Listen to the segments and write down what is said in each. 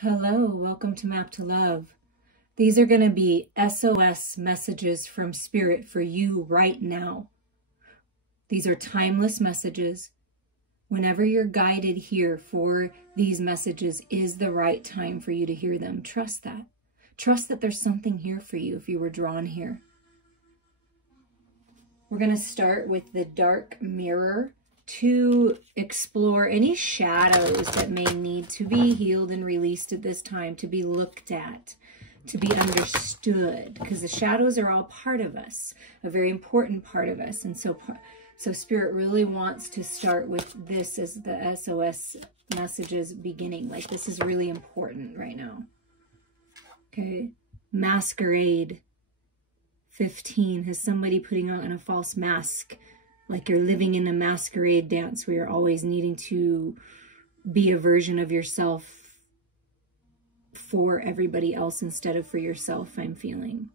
Hello, welcome to Map to Love. These are going to be SOS messages from Spirit for you right now. These are timeless messages. Whenever you're guided here for these messages is the right time for you to hear them. Trust that. Trust that there's something here for you if you were drawn here. We're going to start with the dark mirror to explore any shadows that may need to be healed and released at this time, to be looked at, to be understood, because the shadows are all part of us, a very important part of us. And so Spirit really wants to start with this as the SOS messages beginning. Like, this is really important right now. Okay, masquerade. 15, has somebody putting on a false mask, like you're living in a masquerade dance where you're always needing to be a version of yourself for everybody else instead of for yourself. I'm feeling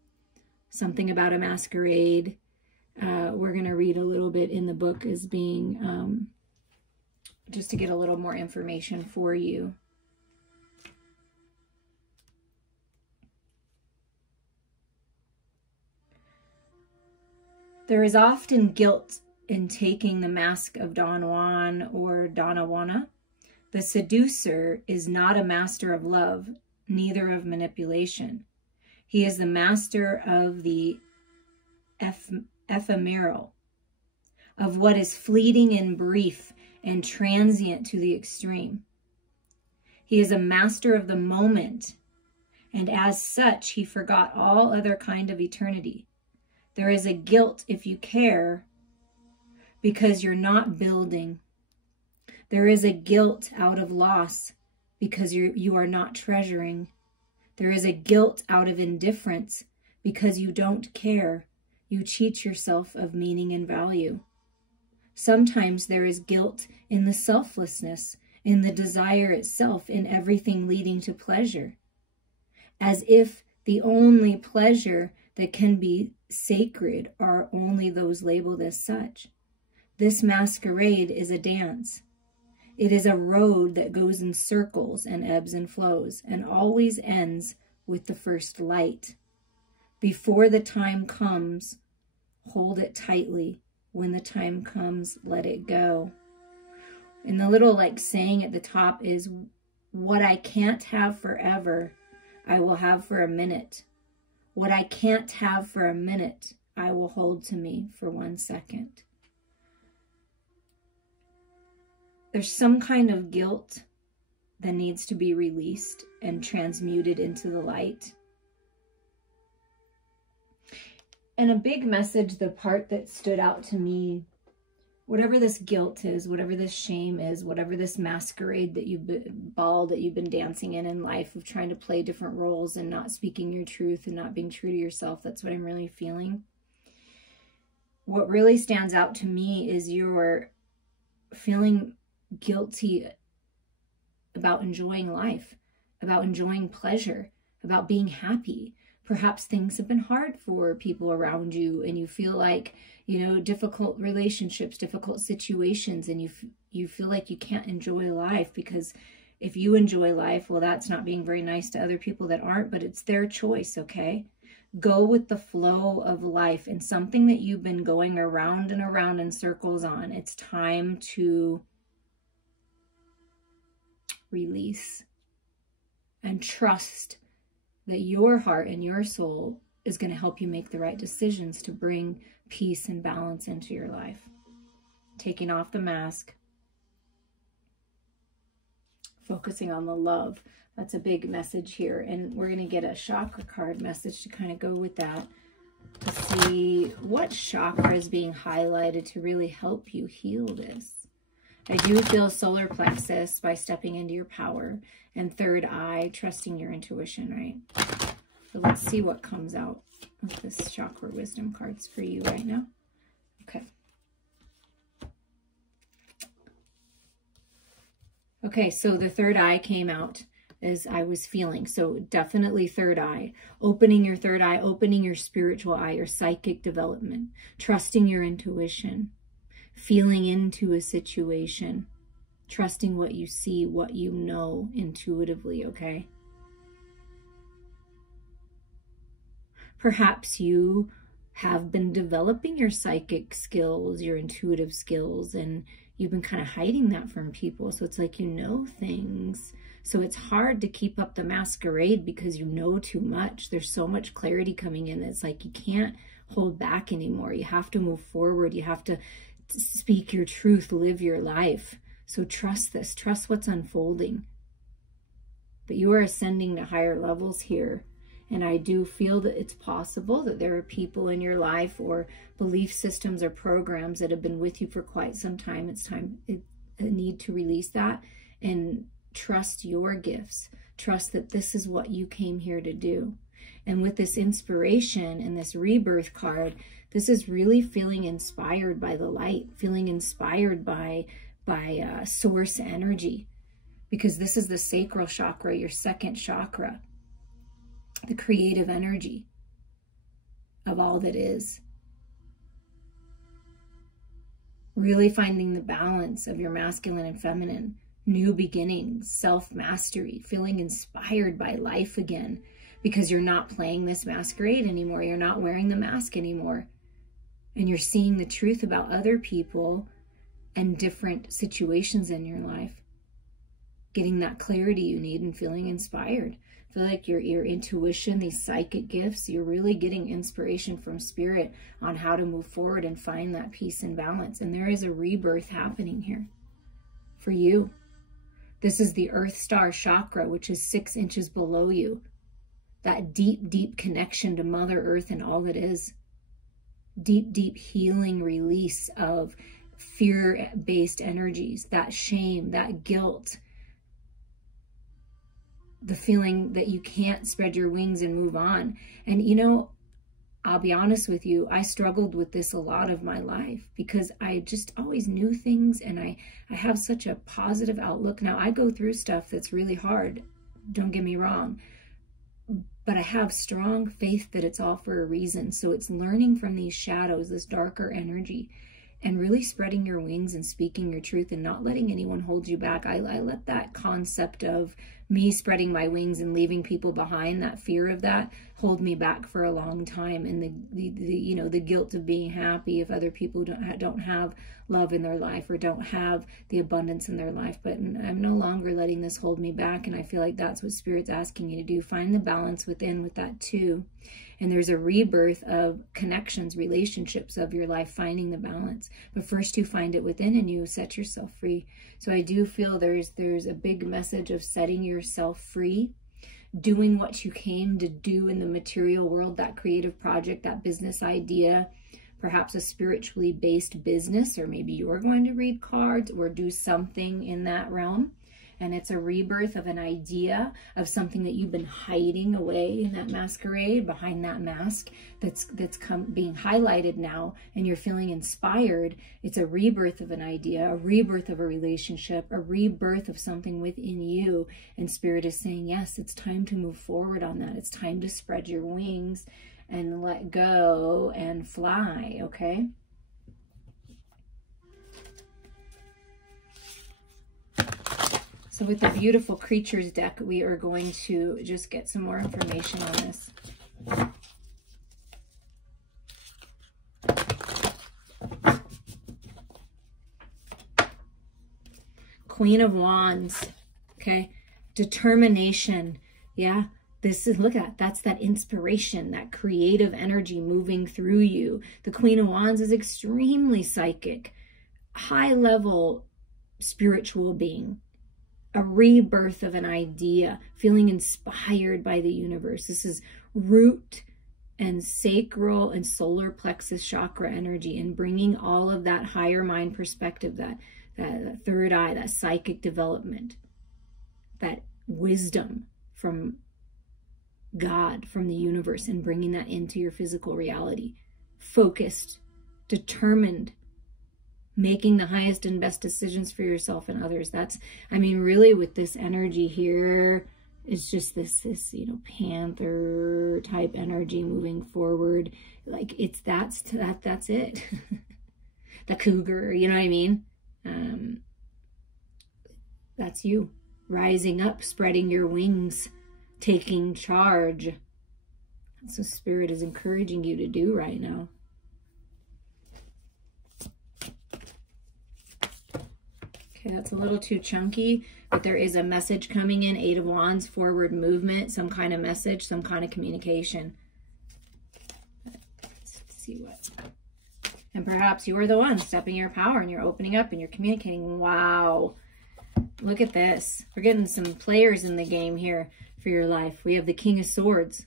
something about a masquerade. We're going to read a little bit in the book as being just to get a little more information for you. There is often guilt in taking the mask of Don Juan or Donna Juana. The seducer is not a master of love, neither of manipulation. He is the master of the ephemeral, of what is fleeting and brief and transient to the extreme. He is a master of the moment, and as such, he forgot all other kind of eternity. There is a guilt if you care because you're not building. There is a guilt out of loss because you are not treasuring. There is a guilt out of indifference because you don't care. You cheat yourself of meaning and value. Sometimes there is guilt in the selflessness, in the desire itself, in everything leading to pleasure. As if the only pleasure that can be sacred are only those labeled as such. This masquerade is a dance. It is a road that goes in circles and ebbs and flows and always ends with the first light. Before the time comes, hold it tightly. When the time comes, let it go. And the little saying at the top is, what I can't have forever, I will have for a minute. What I can't have for a minute, I will hold to me for 1 second. There's some kind of guilt that needs to be released and transmuted into the light. And a big message, the part that stood out to me, whatever this guilt is, whatever this shame is, whatever this masquerade that you've been dancing in life of trying to play different roles and not speaking your truth and not being true to yourself, that's what I'm really feeling. What really stands out to me is you're feeling guilty about enjoying life, about enjoying pleasure, about being happy. Perhaps things have been hard for people around you and you feel like, difficult relationships, difficult situations, and you feel like you can't enjoy life because if you enjoy life, well, that's not being very nice to other people that aren't, but it's their choice, okay? Go with the flow of life and something that you've been going around and around in circles on. It's time to release and trust that your heart and your soul is going to help you make the right decisions to bring peace and balance into your life. Taking off the mask, focusing on the love. That's a big message here. And we're going to get a chakra card message to kind of go with that, to see what chakra is being highlighted to really help you heal this. I do feel solar plexus by stepping into your power, and third eye, trusting your intuition, right? So let's see what comes out of this chakra wisdom cards for you right now. Okay. Okay, so the third eye came out as I was feeling. So definitely third eye. Opening your third eye, opening your spiritual eye, your psychic development, trusting your intuition, feeling into a situation, trusting what you see, what you know intuitively, okay? Perhaps you have been developing your psychic skills, your intuitive skills, and you've been kind of hiding that from people. So it's like you know things. So it's hard to keep up the masquerade because you know too much. There's so much clarity coming in. It's like you can't hold back anymore. You have to move forward. You have to speak your truth, live your life. So trust this. Trust what's unfolding. But you are ascending to higher levels here. And I do feel that it's possible that there are people in your life or belief systems or programs that have been with you for quite some time. It's time, a need to release that and trust your gifts. Trust that this is what you came here to do. And with this inspiration and this rebirth card, this is really feeling inspired by the light, feeling inspired by source energy, because this is the sacral chakra, your second chakra. The creative energy of all that is. Really finding the balance of your masculine and feminine, new beginnings, self-mastery, feeling inspired by life again, because you're not playing this masquerade anymore. You're not wearing the mask anymore. And you're seeing the truth about other people and different situations in your life. Getting that clarity you need and feeling inspired. I feel like your intuition, these psychic gifts, you're really getting inspiration from spirit on how to move forward and find that peace and balance. And there is a rebirth happening here for you. This is the Earth Star chakra, which is 6 inches below you. That deep, deep connection to Mother Earth and all that is. Deep, deep healing release of fear-based energies, that shame, that guilt, the feeling that you can't spread your wings and move on. And you know, I'll be honest with you, I struggled with this a lot of my life because I just always knew things, and I have such a positive outlook. Now, I go through stuff that's really hard, don't get me wrong, but I have strong faith that it's all for a reason. So it's learning from these shadows, this darker energy, and really spreading your wings and speaking your truth and not letting anyone hold you back. I let that concept of me spreading my wings and leaving people behind, that fear of that, hold me back for a long time. And the guilt of being happy if other people don't have love in their life or don't have the abundance in their life. But I'm no longer letting this hold me back. And I feel like that's what Spirit's asking you to do. Find the balance within with that too. And there's a rebirth of connections, relationships of your life, finding the balance. But first you find it within and you set yourself free. So I do feel there's a big message of setting yourself free, doing what you came to do in the material world, that creative project, that business idea, perhaps a spiritually based business, or maybe you're going to read cards or do something in that realm. And it's a rebirth of an idea of something that you've been hiding away in that masquerade, behind that mask that's being highlighted now, and you're feeling inspired. It's a rebirth of an idea, a rebirth of a relationship, a rebirth of something within you. And Spirit is saying, yes, it's time to move forward on that. It's time to spread your wings and let go and fly, okay? So with the beautiful creatures deck, we are going to just get some more information on this. Queen of Wands, okay? Determination, yeah? This is, look at, that's that inspiration, that creative energy moving through you. The Queen of Wands is extremely psychic, high-level spiritual being. A rebirth of an idea, feeling inspired by the universe. This is root and sacral and solar plexus chakra energy, and bringing all of that higher mind perspective, that third eye, that psychic development, that wisdom from God, from the universe, and bringing that into your physical reality. Focused, determined, making the highest and best decisions for yourself and others. That's, I mean, really with this energy here, it's just this, you know, panther type energy moving forward. Like that's it. The cougar, you know what I mean? That's you. Rising up, spreading your wings, taking charge. That's what Spirit is encouraging you to do right now. Okay, that's a little too chunky, but there is a message coming in. 8 of Wands, forward movement, some kind of message, some kind of communication. Let's see what. And perhaps you are the one stepping your power and you're opening up and you're communicating. Wow. Look at this. We're getting some players in the game here for your life. We have the King of Swords,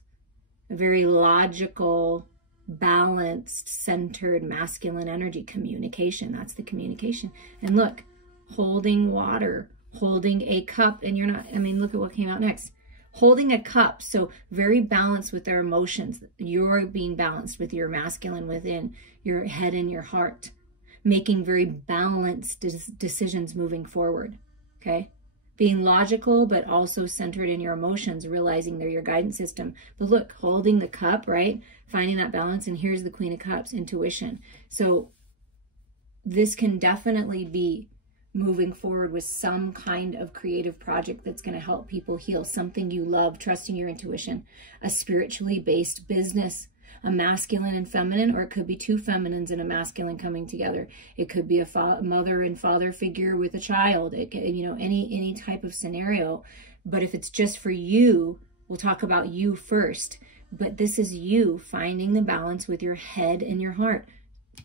a very logical, balanced, centered, masculine energy. Communication. That's the communication. And look, holding water, holding a cup, and you're not, I mean, look at what came out next. Holding a cup, so very balanced with their emotions. You're being balanced with your masculine within your head and your heart. Making very balanced decisions moving forward, okay? Being logical, but also centered in your emotions, realizing they're your guidance system. But look, holding the cup, right? Finding that balance, and here's the Queen of Cups, intuition. So this can definitely be moving forward with some kind of creative project that's going to help people heal, something you love, trusting your intuition, a spiritually based business, a masculine and feminine, or it could be two feminines and a masculine coming together. It could be a mother and father figure with a child. It could, you know, any type of scenario. But if it's just for you, we'll talk about you first. But this is you finding the balance with your head and your heart.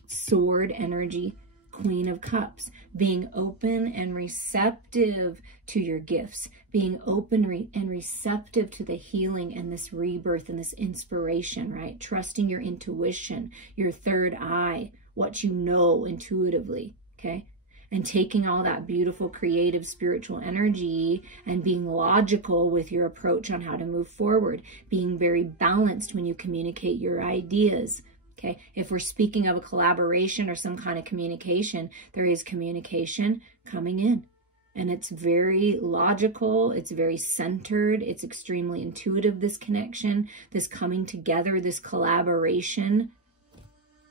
Sword energy, Queen of Cups, being open and receptive to your gifts, being open and receptive to the healing and this rebirth and this inspiration, right? Trusting your intuition, your third eye, what you know intuitively, okay? And taking all that beautiful, creative, spiritual energy and being logical with your approach on how to move forward, being very balanced when you communicate your ideas. Okay, if we're speaking of a collaboration or some kind of communication, there is communication coming in. And it's very logical, it's very centered, it's extremely intuitive, this connection, this coming together, this collaboration,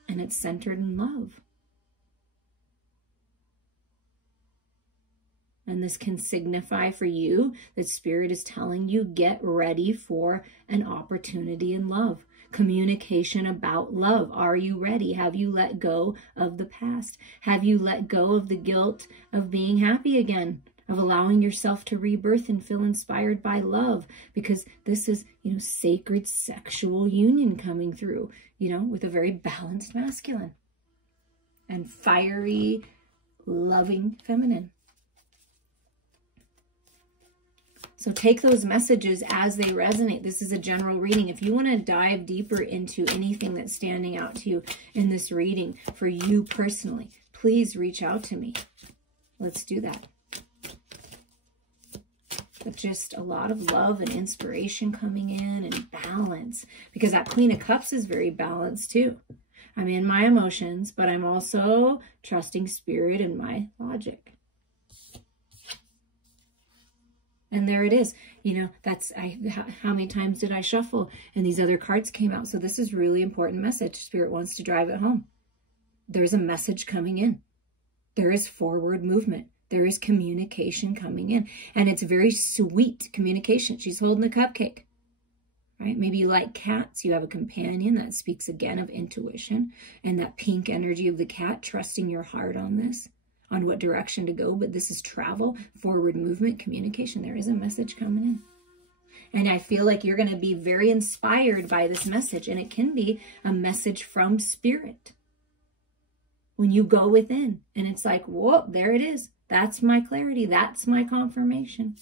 and it's centered in love. And this can signify for you that Spirit is telling you, get ready for an opportunity in love. Communication about love. Are you ready? Have you let go of the past? Have you let go of the guilt of being happy again? Of allowing yourself to rebirth and feel inspired by love? Because this is, you know, sacred sexual union coming through, you know, with a very balanced masculine and fiery, loving feminine. So take those messages as they resonate. This is a general reading. If you want to dive deeper into anything that's standing out to you in this reading for you personally, please reach out to me. Let's do that. But just a lot of love and inspiration coming in and balance, because that Queen of Cups is very balanced too. I'm in my emotions, but I'm also trusting Spirit and my logic. And there it is. You know, that's how many times did I shuffle and these other cards came out. So this is really important message. Spirit wants to drive it home. There's a message coming in. There is forward movement. There is communication coming in. And it's very sweet communication. She's holding a cupcake, right? Maybe you like cats. You have a companion that speaks again of intuition and that pink energy of the cat, trusting your heart on this, on what direction to go. But this is travel, forward movement, communication. There is a message coming in. And I feel like you're going to be very inspired by this message. And it can be a message from Spirit. When you go within and it's like, whoa, there it is. That's my clarity. That's my confirmation.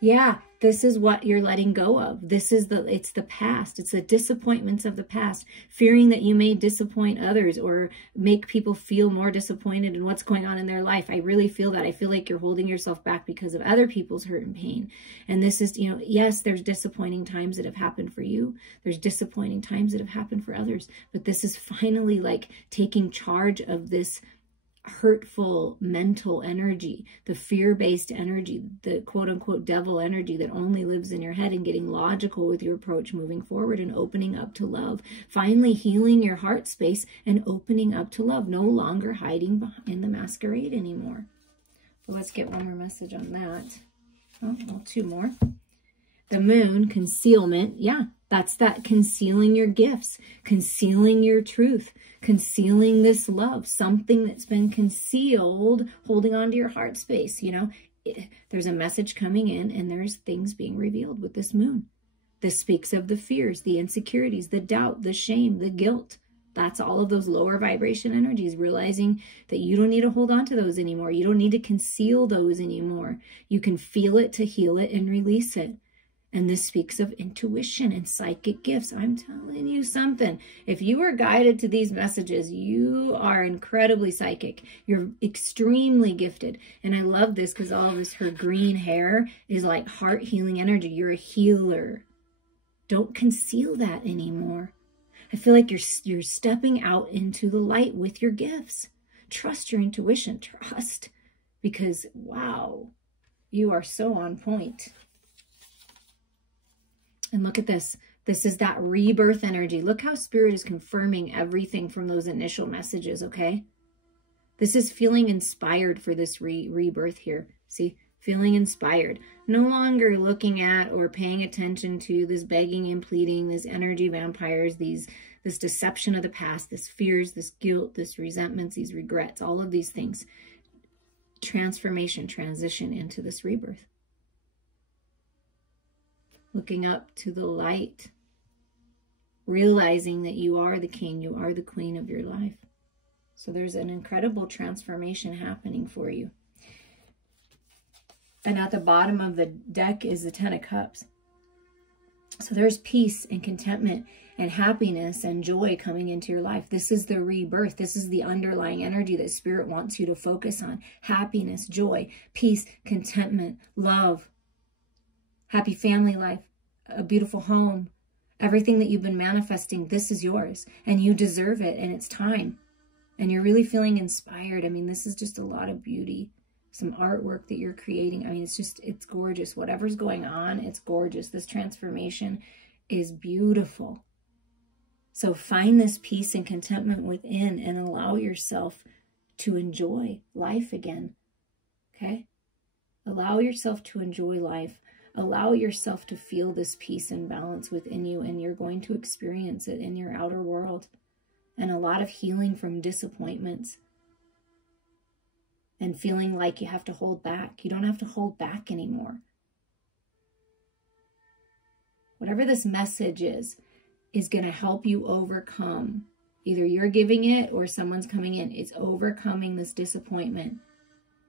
Yeah, this is what you're letting go of. It's the past. It's the disappointments of the past. Fearing that you may disappoint others or make people feel more disappointed in what's going on in their life. I really feel that. I feel like you're holding yourself back because of other people's hurt and pain. And this is, you know, yes, there's disappointing times that have happened for you. There's disappointing times that have happened for others. But this is finally like taking charge of this hurtful mental energy, the fear-based energy, the quote-unquote devil energy that only lives in your head, and getting logical with your approach moving forward and opening up to love. Finally healing your heart space and opening up to love, no longer hiding behind the masquerade anymore. So let's get one more message on that. Oh, well, two more. The moon, concealment. Yeah, that's that concealing your gifts, concealing your truth, concealing this love, something that's been concealed, holding on to your heart space. You know, there's a message coming in and there's things being revealed with this moon. This speaks of the fears, the insecurities, the doubt, the shame, the guilt. That's all of those lower vibration energies, realizing that you don't need to hold on to those anymore. You don't need to conceal those anymore. You can feel it to heal it and release it. And this speaks of intuition and psychic gifts. I'm telling you something. If you are guided to these messages, you are incredibly psychic. You're extremely gifted. And I love this because all of this, her green hair is like heart healing energy. You're a healer. Don't conceal that anymore. I feel like you're stepping out into the light with your gifts. Trust your intuition. Trust. Because, wow, you are so on point. And look at this. This is that rebirth energy. Look how Spirit is confirming everything from those initial messages, okay? This is feeling inspired for this rebirth here. See? Feeling inspired. No longer looking at or paying attention to this begging and pleading, this energy vampires, this deception of the past, this fears, this guilt, this resentments, these regrets, all of these things. Transformation, transition into this rebirth. Looking up to the light, realizing that you are the king, you are the queen of your life. So there's an incredible transformation happening for you. And at the bottom of the deck is the Ten of Cups. So there's peace and contentment and happiness and joy coming into your life. This is the rebirth. This is the underlying energy that Spirit wants you to focus on. Happiness, joy, peace, contentment, love. Happy family life, a beautiful home, everything that you've been manifesting, this is yours and you deserve it and it's time. And you're really feeling inspired. I mean, this is just a lot of beauty, some artwork that you're creating. I mean, it's gorgeous. Whatever's going on, it's gorgeous. This transformation is beautiful. So find this peace and contentment within and allow yourself to enjoy life again, okay? Allow yourself to enjoy life. Allow yourself to feel this peace and balance within you, and you're going to experience it in your outer world. And a lot of healing from disappointments and feeling like you have to hold back. You don't have to hold back anymore. Whatever this message is going to help you overcome. Either you're giving it or someone's coming in. It's overcoming this disappointment.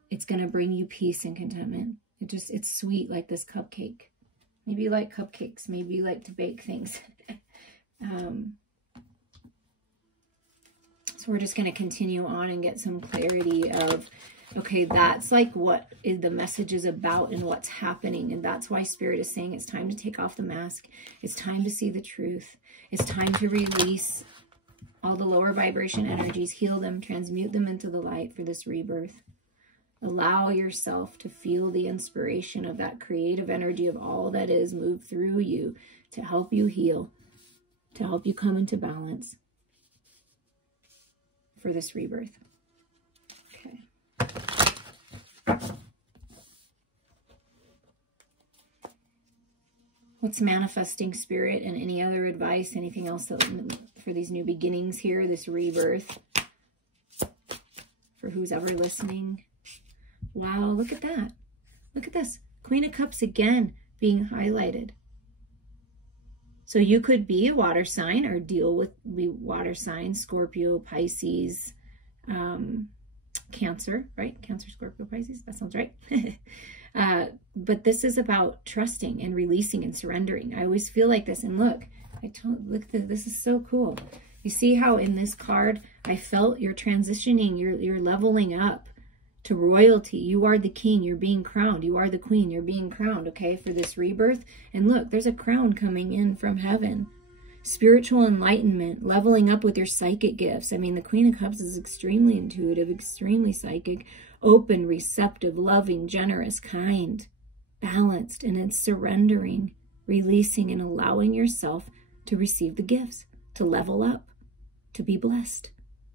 It's going to bring you peace and contentment. It's sweet like this cupcake. Maybe you like cupcakes. Maybe you like to bake things. So we're just going to continue on and get some clarity of, okay, that's like what the message is about and what's happening. And that's why Spirit is saying it's time to take off the mask. It's time to see the truth. It's time to release all the lower vibration energies, heal them, transmute them into the light for this rebirth. Allow yourself to feel the inspiration of that creative energy of all that is move through you to help you heal, to help you come into balance for this rebirth. Okay. What's manifesting, Spirit, and any other advice, anything else that, for these new beginnings here, this rebirth, for who's ever listening? Wow, look at that. Look at this. Queen of Cups again being highlighted. So you could be a water sign or deal with water signs, Scorpio, Pisces, Cancer, right? Cancer, Scorpio, Pisces. That sounds right. But this is about trusting and releasing and surrendering. I always feel like this. And look, this is so cool. You see how in this card, I felt you're transitioning, you're leveling up to royalty. You are the king, you're being crowned. You are the queen, you're being crowned, okay, for this rebirth. And look, there's a crown coming in from heaven. spiritual enlightenment, leveling up with your psychic gifts. I mean, the Queen of Cups is extremely intuitive, extremely psychic, open, receptive, loving, generous, kind, balanced, and it's surrendering, releasing, and allowing yourself to receive the gifts, to level up, to be blessed.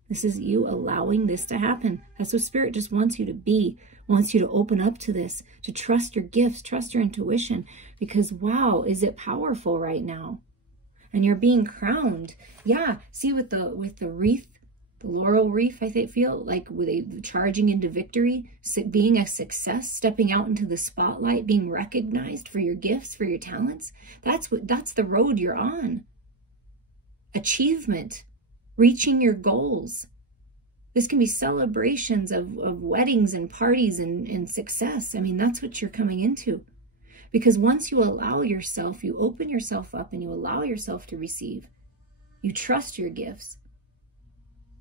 This is you allowing this to happen. That's what Spirit just wants you to be, wants you to open up to this, to trust your gifts, trust your intuition, because wow, is it powerful right now? And you're being crowned. Yeah, see with the wreath, the laurel wreath, I feel like with a charging into victory, being a success, stepping out into the spotlight, being recognized for your gifts, for your talents. That's the road you're on. Achievement, reaching your goals. This can be celebrations of weddings and parties and success. I mean, that's what you're coming into. Because once you allow yourself, you open yourself up and you allow yourself to receive, you trust your gifts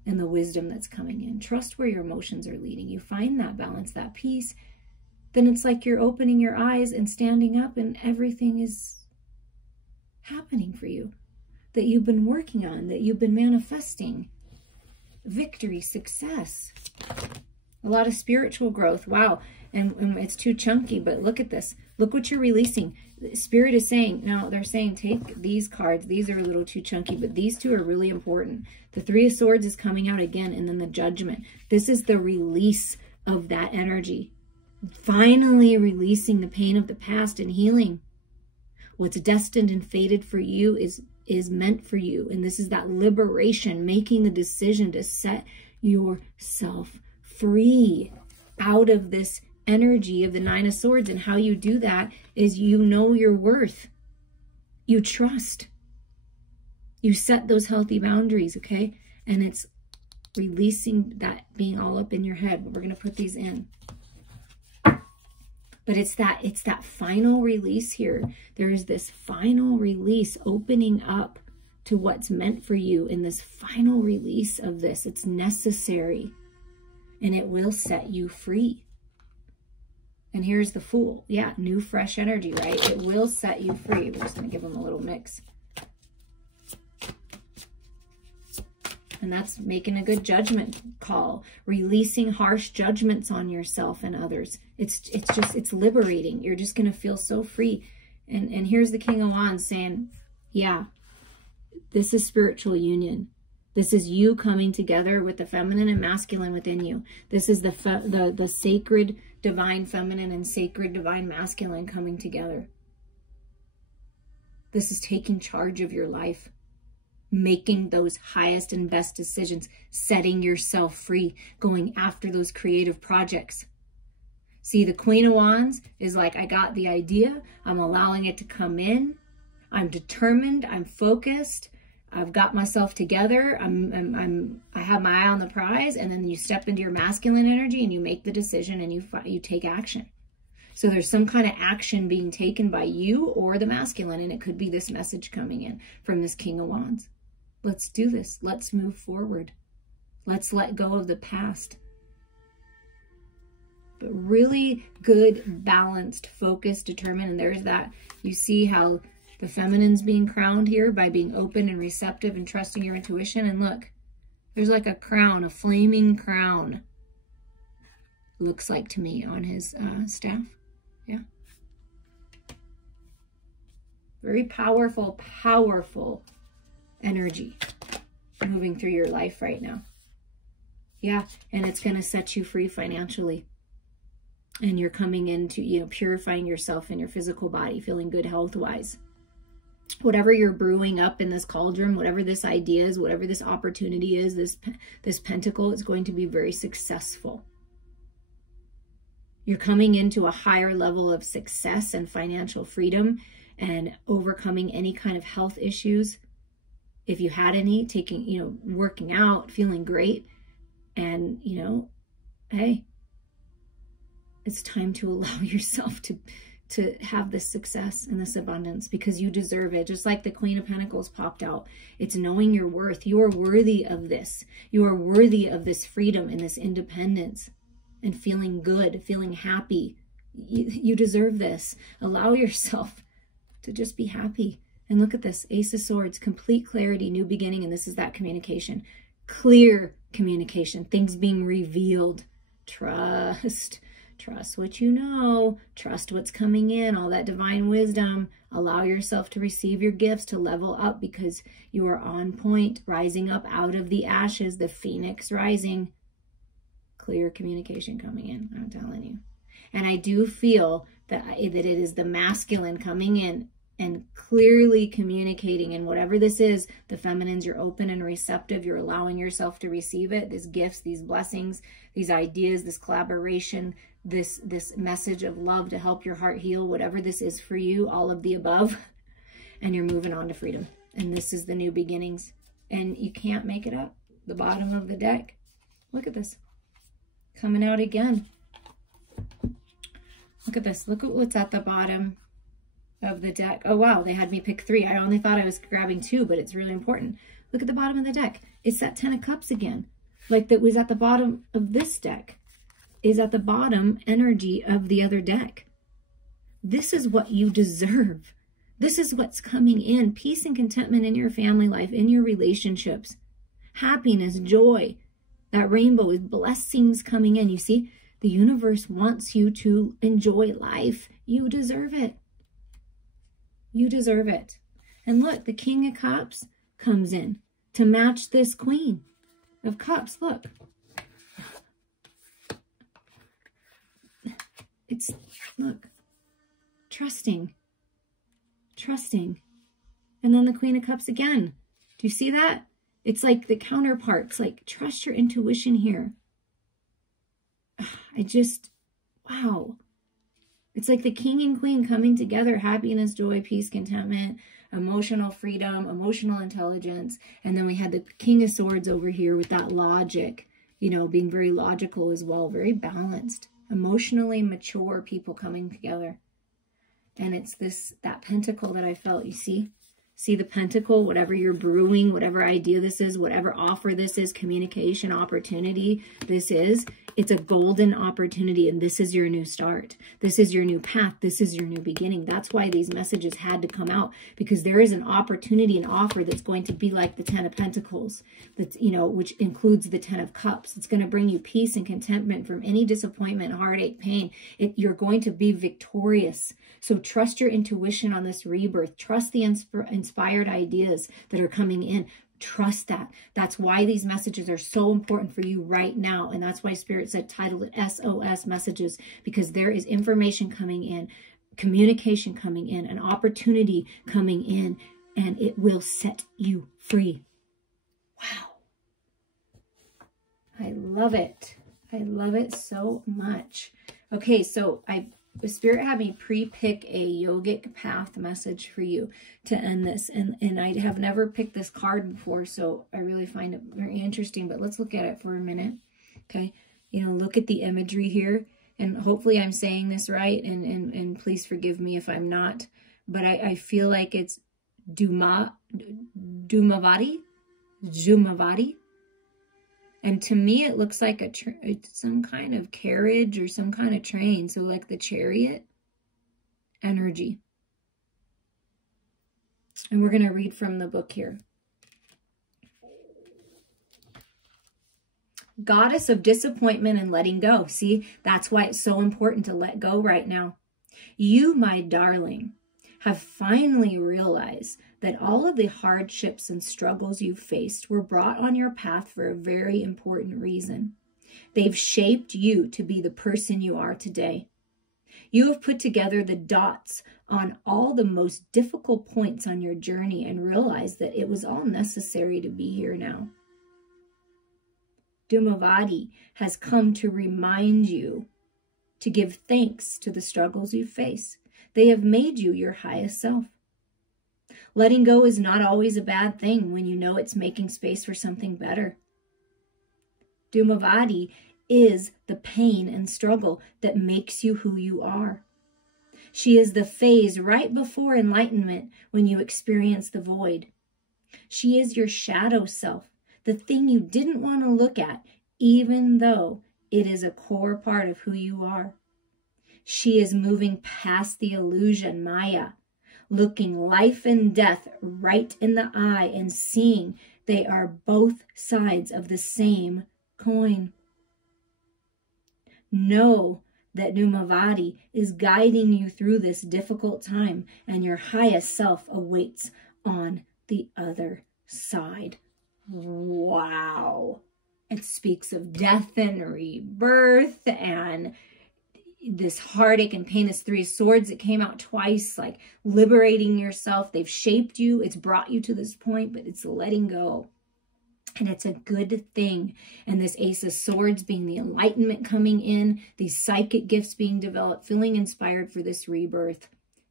and the wisdom that's coming in. Trust where your emotions are leading. You find that balance, that peace. Then it's like you're opening your eyes and standing up and everything is happening for you that you've been working on, that you've been manifesting. Victory, success, a lot of spiritual growth. Wow. And it's too chunky, but look at this. Look what you're releasing. Spirit is saying, now they're saying, take these cards. These are a little too chunky, but these two are really important. The Three of Swords is coming out again, and then the Judgment. This is the release of that energy. Finally releasing the pain of the past and healing. What's destined and fated for you is meant for you. And this is that liberation, making the decision to set yourself free out of this energy of the Nine of Swords. And how you do that is you know your worth. You trust. You set those healthy boundaries, okay? And it's releasing that being all up in your head. We're going to put these in. But it's that final release here. There is this final release, opening up to what's meant for you in this final release of this. It's necessary. And it will set you free. And here's the Fool. Yeah, new, fresh energy, right? It will set you free. We're just going to give them a little mix. And that's making a good judgment call, releasing harsh judgments on yourself and others. It's liberating. You're just going to feel so free. And here's the King of Wands saying, yeah, this is spiritual union. This is you coming together with the feminine and masculine within you. This is the sacred divine feminine and sacred divine masculine coming together. This is taking charge of your life, making those highest and best decisions, setting yourself free, going after those creative projects. See, the Queen of Wands is like, I got the idea. I'm allowing it to come in. I'm determined. I'm focused. I've got myself together. I have my eye on the prize. And then you step into your masculine energy and you make the decision and you take action. So there's some kind of action being taken by you or the masculine. And it could be this message coming in from this King of Wands. Let's do this. Let's move forward. Let's let go of the past. But really good, balanced, focused, determined. And there's that. You see how the feminine's being crowned here by being open and receptive and trusting your intuition. And look, there's like a crown, a flaming crown. Looks like to me on his staff. Yeah. Very powerful, powerful energy moving through your life right now. Yeah, and it's going to set you free financially. And you're coming into, purifying yourself in your physical body, feeling good health-wise. Whatever you're brewing up in this cauldron, whatever this idea is, whatever this opportunity is, this pentacle is going to be very successful. You're coming into a higher level of success and financial freedom and overcoming any kind of health issues. If you had any, working out, feeling great. And, hey, it's time to allow yourself to have this success and this abundance because you deserve it. Just like the Queen of Pentacles popped out. It's knowing your worth. You are worthy of this. You are worthy of this freedom and this independence and feeling good, feeling happy. You deserve this. Allow yourself to just be happy. And look at this, Ace of Swords, complete clarity, new beginning, and this is that communication. Clear communication, things being revealed. Trust what you know, trust what's coming in, all that divine wisdom. Allow yourself to receive your gifts, to level up, because you are on point, rising up out of the ashes, the phoenix rising. Clear communication coming in, I'm telling you. And I do feel that it is the masculine coming in and clearly communicating. And whatever this is, the feminines, you're open and receptive. You're allowing yourself to receive it. These gifts, these blessings, these ideas, this collaboration, this message of love to help your heart heal, whatever this is for you, all of the above. And you're moving on to freedom. And this is the new beginnings. And you can't make it up. The bottom of the deck. Look at this. Coming out again. Look at this. Look at what's at the bottom of the deck. Oh, wow. They had me pick 3. I only thought I was grabbing 2, but it's really important. Look at the bottom of the deck. It's that 10 of Cups again. Like that was at the bottom of this deck. Is at the bottom energy of the other deck. This is what you deserve. This is what's coming in. Peace and contentment in your family life, in your relationships. Happiness, joy. That rainbow is blessings coming in. You see, the universe wants you to enjoy life. You deserve it. You deserve it. And look, the King of Cups comes in to match this Queen of Cups. Look. It's, look, trusting. And then the Queen of Cups again. Do you see that? It's like the counterparts, like trust your intuition here. Wow. It's like the King and Queen coming together, happiness, joy, peace, contentment, emotional freedom, emotional intelligence. And then we had the King of Swords over here with that logic, you know, being very logical as well, very balanced, emotionally mature people coming together. And it's that pentacle that I felt, you see? See the pentacle, whatever you're brewing, whatever idea this is, whatever offer this is, communication, opportunity this is, it's a golden opportunity, and this is your new start. This is your new path. This is your new beginning. That's why these messages had to come out, because there is an opportunity, an offer that's going to be like the 10 of Pentacles, that's, you know, which includes the 10 of Cups. It's going to bring you peace and contentment from any disappointment, heartache, pain. You're going to be victorious. So trust your intuition on this rebirth. Trust the inspired ideas that are coming in. Trust that. That's why these messages are so important for you right now. And that's why Spirit said title it SOS Messages, because there is information coming in, communication coming in, an opportunity coming in, and it will set you free. Wow. I love it. I love it so much. Okay, so Spirit had me pre-pick a yogic path message for you to end this. And I have never picked this card before, so I really find it very interesting. But let's look at it for a minute. Okay. You know, look at the imagery here. And hopefully I'm saying this right. And please forgive me if I'm not. But I feel like it's Dumavati. And to me, it looks like it's some kind of carriage or some kind of train. So like the chariot energy. And we're going to read from the book here. Goddess of disappointment and letting go. See, that's why it's so important to let go right now. You, my darling, have finally realized that all of the hardships and struggles you faced were brought on your path for a very important reason. They've shaped you to be the person you are today. You have put together the dots on all the most difficult points on your journey and realized that it was all necessary to be here now. Dumavati has come to remind you to give thanks to the struggles you face. They have made you your highest self. Letting go is not always a bad thing when you know it's making space for something better. Dumavati is the pain and struggle that makes you who you are. She is the phase right before enlightenment when you experience the void. She is your shadow self, the thing you didn't want to look at, even though it is a core part of who you are. She is moving past the illusion, Maya, looking life and death right in the eye and seeing they are both sides of the same coin. Know that Numavati is guiding you through this difficult time, and your highest self awaits on the other side. Wow. It speaks of death and rebirth and this heartache and pain. This Three of Swords that came out twice, like liberating yourself. They've shaped you. It's brought you to this point, but it's letting go. And it's a good thing. And this Ace of Swords being the enlightenment coming in, these psychic gifts being developed, feeling inspired for this rebirth.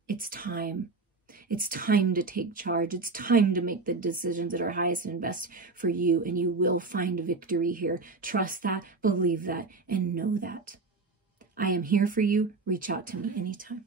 It's time. It's time to take charge. It's time to make the decisions that are highest and best for you. And you will find victory here. Trust that, believe that, and know that. I am here for you. Reach out to me anytime.